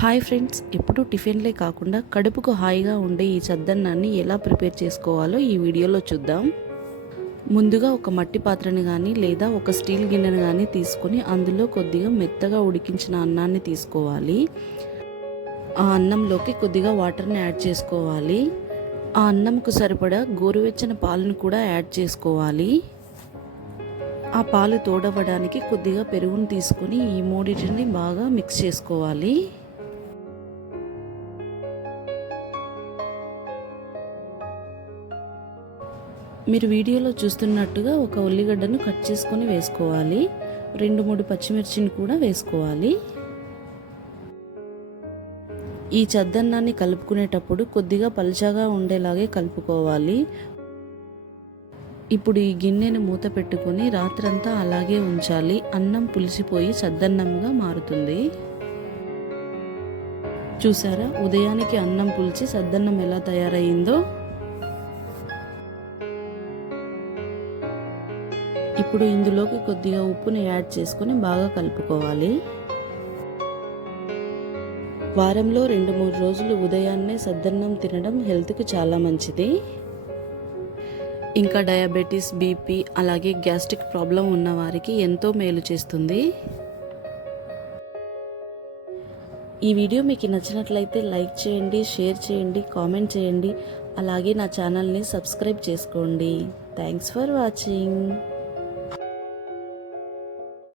Hi friends, ఎప్పుడు టిఫిన్లే కాకుండా కడుపుకు హాయిగా ఉండే ఈ చద్దన్నాన్ని ఎలా ప్రిపేర్ చేసుకోవాలో ఈ వీడియోలో చూద్దాం. ముందుగా ఒక మట్టి పాత్రని కానీ లేదా ఒక స్టీల్ గిన్నెను కానీ తీసుకొని అందులో కొద్దిగా మెత్తగా ఉడికించిన అన్నాన్ని తీసుకోవాలి. ఆ అన్నంలోకి కొద్దిగా వాటర్ని యాడ్ చేసుకోవాలి. ఆ అన్నంకు సరిపడా గోరువెచ్చని పాలను కూడా యాడ్ చేసుకోవాలి. ఆ పాలు తోడవడానికి కొద్దిగా పెరుగును తీసుకొని ఈ మూడింటిని బాగా మిక్స్ చేసుకోవాలి. మీరు వీడియోలో చూస్తున్నట్టుగా ఒక ఉల్లిగడ్డను కట్ చేసుకొని వేసుకోవాలి. 2-3 పచ్చిమిర్చిని కూడా వేసుకోవాలి. ఈ చద్దన్నాన్ని కలుపుకునేటప్పుడు కొద్దిగా పల్చగా ఉండేలాగే కలుపుకోవాలి. ఇప్పుడు ఈ గిన్నెను మూత పెట్టుకొని రాత్రంతా అలాగే ఉంచాలి. అన్నం పులిసిపోయి చద్దన్నంగా మారుతుంది. చూసారా, ఉదయానికి అన్నం పులిచి చద్దన్నం ఎలా తయారయ్యిందో. ఇప్పుడు ఇందులోకి కొద్దిగా ఉప్పుని యాడ్ చేసుకొని బాగా కలుపుకోవాలి. వారంలో 2-3 రోజులు ఉదయాన్నే సద్దన్నం తినడం హెల్త్కి చాలా మంచిది. ఇంకా డయాబెటీస్, బీపీ అలాగే గ్యాస్ట్రిక్ ప్రాబ్లం ఉన్నవారికి ఎంతో మేలు చేస్తుంది. ఈ వీడియో మీకు నచ్చినట్లయితే లైక్ చేయండి, షేర్ చేయండి, కామెంట్ చేయండి. అలాగే నా ఛానల్ని సబ్స్క్రైబ్ చేసుకోండి. Thanks for watching.